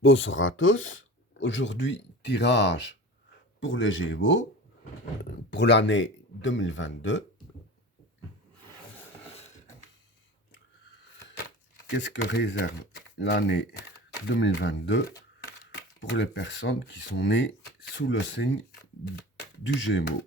Bonsoir à tous. Aujourd'hui, tirage pour les Gémeaux pour l'année 2022. Qu'est-ce que réserve l'année 2022 pour les personnes qui sont nées sous le signe du Gémeaux?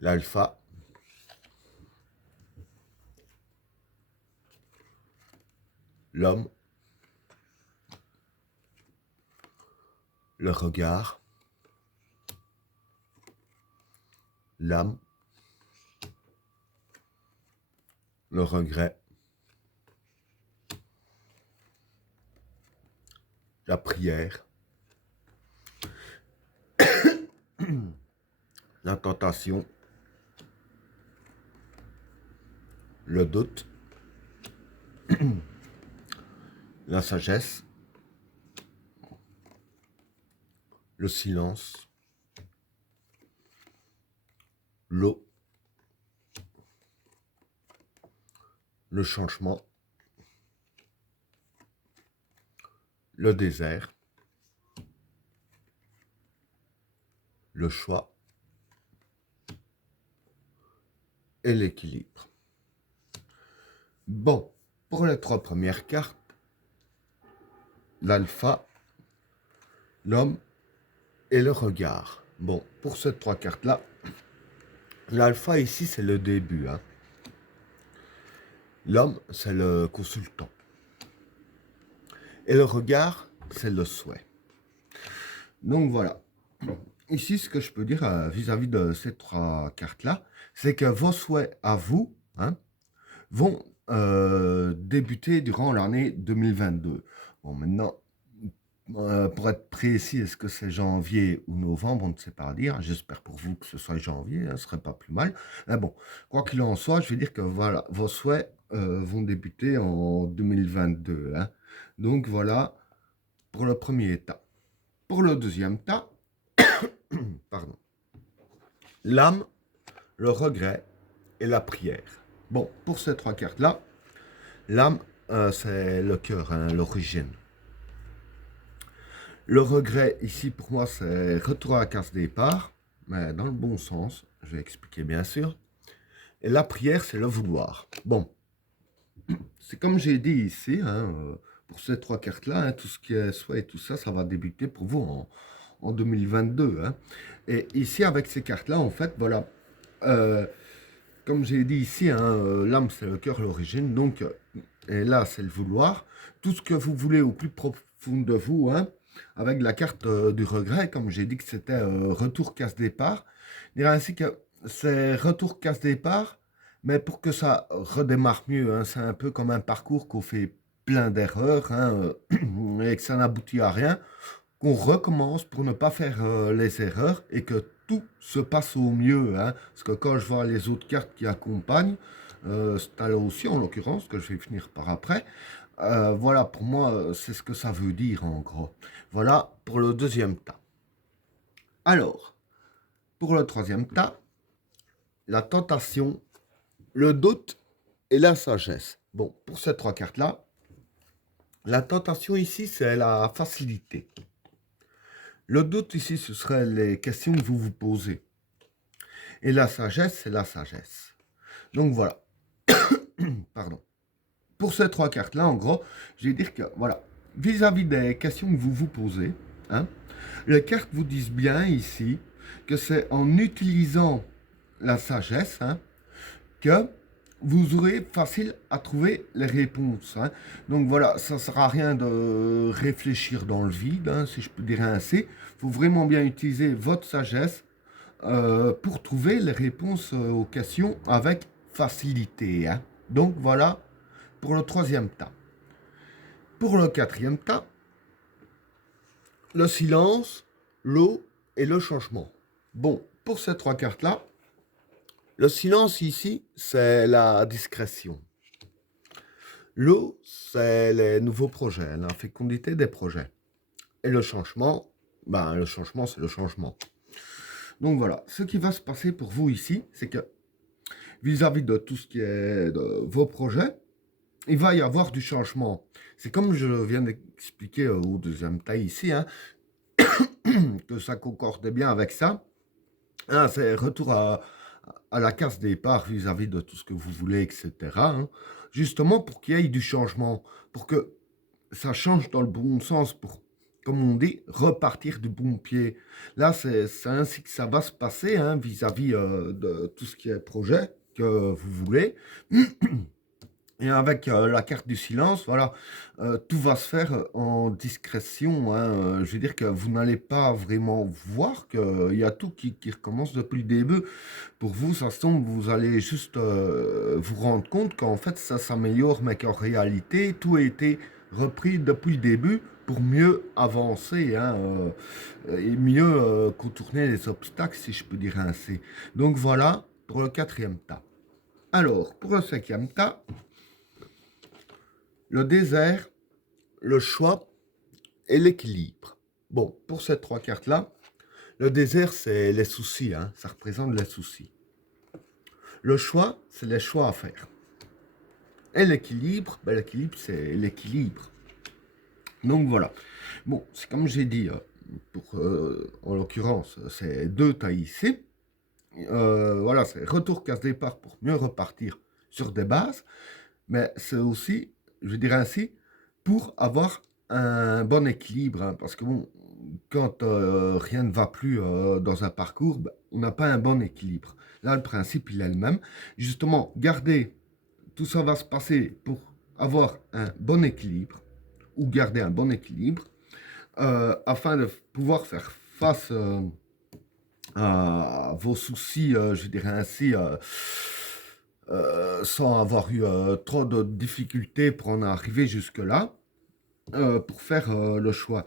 L'alpha, l'homme, le regard, l'âme, le regret, la prière, la tentation, le doute, la sagesse, le silence, l'eau, le changement, le désert, le choix et l'équilibre. Bon, pour les trois premières cartes, l'alpha, l'homme et le regard. Bon, pour ces trois cartes-là, l'alpha ici, c'est le début. L'homme, c'est le consultant. Et le regard, c'est le souhait. Donc voilà. Ici, ce que je peux dire vis-à-vis de ces trois cartes-là, c'est que vos souhaits à vous vont débuter durant l'année 2022. Bon, maintenant, pour être précis, est-ce que c'est janvier ou novembre, on ne sait pas dire. J'espère pour vous que ce soit janvier, ce serait pas plus mal. Mais bon, quoi qu'il en soit, je vais dire que voilà, vos souhaits vont débuter en 2022. Donc voilà, pour le premier tas. Pour le deuxième tas, pardon, l'âme, le regret et la prière. Bon, pour ces trois cartes-là, l'âme, c'est le cœur, l'origine. Le regret, ici, pour moi, c'est retour à la case départ, mais dans le bon sens, je vais expliquer bien sûr. Et la prière, c'est le vouloir. Bon, c'est comme j'ai dit ici, pour ces trois cartes-là, tout ce qui est souhait et tout ça, ça va débuter pour vous en 2022. Et ici, avec ces cartes-là, en fait, voilà, comme j'ai dit ici, l'âme, c'est le cœur, l'origine, donc, et là, c'est le vouloir. Tout ce que vous voulez au plus profond de vous, avec la carte du regret, comme j'ai dit que c'était retour casse-départ, dire ainsi que c'est retour casse-départ, mais pour que ça redémarre mieux, c'est un peu comme un parcours qu'on fait plein d'erreurs, et que ça n'aboutit à rien, qu'on recommence pour ne pas faire les erreurs et que tout se passe au mieux. Parce que quand je vois les autres cartes qui accompagnent, c'est là aussi en l'occurrence, que je vais finir par après, voilà, pour moi, c'est ce que ça veut dire en gros. Voilà pour le deuxième tas. Alors, pour le troisième tas, la tentation, le doute et la sagesse. Bon, pour ces trois cartes-là, la tentation ici, c'est la facilité. Le doute ici, ce serait les questions que vous vous posez. Et la sagesse, c'est la sagesse. Donc voilà. Pardon. Pour ces trois cartes-là, en gros, je vais dire que, voilà, vis-à-vis des questions que vous vous posez, les cartes vous disent bien ici que c'est en utilisant la sagesse que vous aurez facile à trouver les réponses. Donc voilà, ça ne sert à rien de réfléchir dans le vide, si je peux dire ainsi. Il faut vraiment bien utiliser votre sagesse pour trouver les réponses aux questions avec facilité. Donc voilà pour le troisième tas. Pour le quatrième tas, le silence, l'eau et le changement. Bon, pour ces trois cartes-là, le silence ici, c'est la discrétion. L'eau, c'est les nouveaux projets, la fécondité des projets. Et le changement, c'est le changement. Donc voilà, ce qui va se passer pour vous ici, c'est que vis-à-vis de tout ce qui est de vos projets, il va y avoir du changement. C'est comme je viens d'expliquer au deuxième tas ici, hein, que ça concorde bien avec ça. Ah, c'est retour à la case départ vis-à-vis de tout ce que vous voulez, etc. hein. Justement pour qu'il y ait du changement, pour que ça change dans le bon sens, pour, comme on dit, repartir du bon pied. Là, c'est ainsi que ça va se passer hein, vis-à-vis de tout ce qui est projet que vous voulez. Et avec la carte du silence, voilà, tout va se faire en discrétion. Hein. Je veux dire que vous n'allez pas vraiment voir qu'il y a tout qui recommence depuis le début. Pour vous, ça semble, vous allez juste vous rendre compte qu'en fait, ça s'améliore, mais qu'en réalité, tout a été repris depuis le début pour mieux avancer hein, et mieux contourner les obstacles, si je peux dire ainsi. Donc voilà pour le quatrième tas. Alors, pour le cinquième tas, le désert, le choix et l'équilibre. Bon, pour ces trois cartes-là, le désert, c'est les soucis, hein, ça représente les soucis. Le choix, c'est les choix à faire. Et l'équilibre, l'équilibre, c'est l'équilibre. Donc voilà. Bon, c'est comme j'ai dit, en l'occurrence, c'est deux tas ici. Voilà, c'est retour casse départ pour mieux repartir sur des bases. Mais c'est aussi, je dirais ainsi, pour avoir un bon équilibre. Hein, parce que bon, quand rien ne va plus dans un parcours, on n'a pas un bon équilibre. Là, le principe, il est le même. Justement, garder, tout ça va se passer pour avoir un bon équilibre, ou garder un bon équilibre, afin de pouvoir faire face à vos soucis, je dirais ainsi, sans avoir eu trop de difficultés pour en arriver jusque-là, pour faire le choix.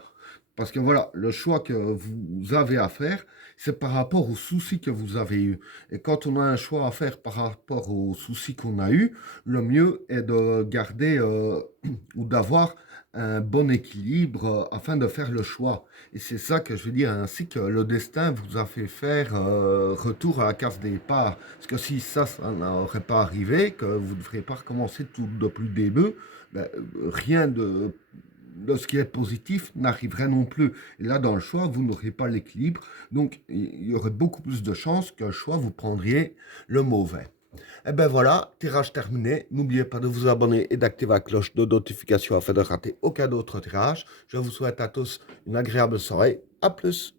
Parce que voilà, le choix que vous avez à faire, c'est par rapport aux soucis que vous avez eus. Et quand on a un choix à faire par rapport aux soucis qu'on a eus, le mieux est de garder ou d'avoir un bon équilibre afin de faire le choix. Et c'est ça que je veux dire, ainsi que le destin vous a fait faire retour à la case départ. Parce que si ça n'aurait pas arrivé, que vous ne devriez pas recommencer tout depuis le début, rien de ce qui est positif n'arriverait non plus. Et là, dans le choix, vous n'aurez pas l'équilibre. Donc, il y aurait beaucoup plus de chances qu'un choix, vous prendriez le mauvais. Et ben voilà, tirage terminé. N'oubliez pas de vous abonner et d'activer la cloche de notification afin de rater aucun autre tirage. Je vous souhaite à tous une agréable soirée. À plus.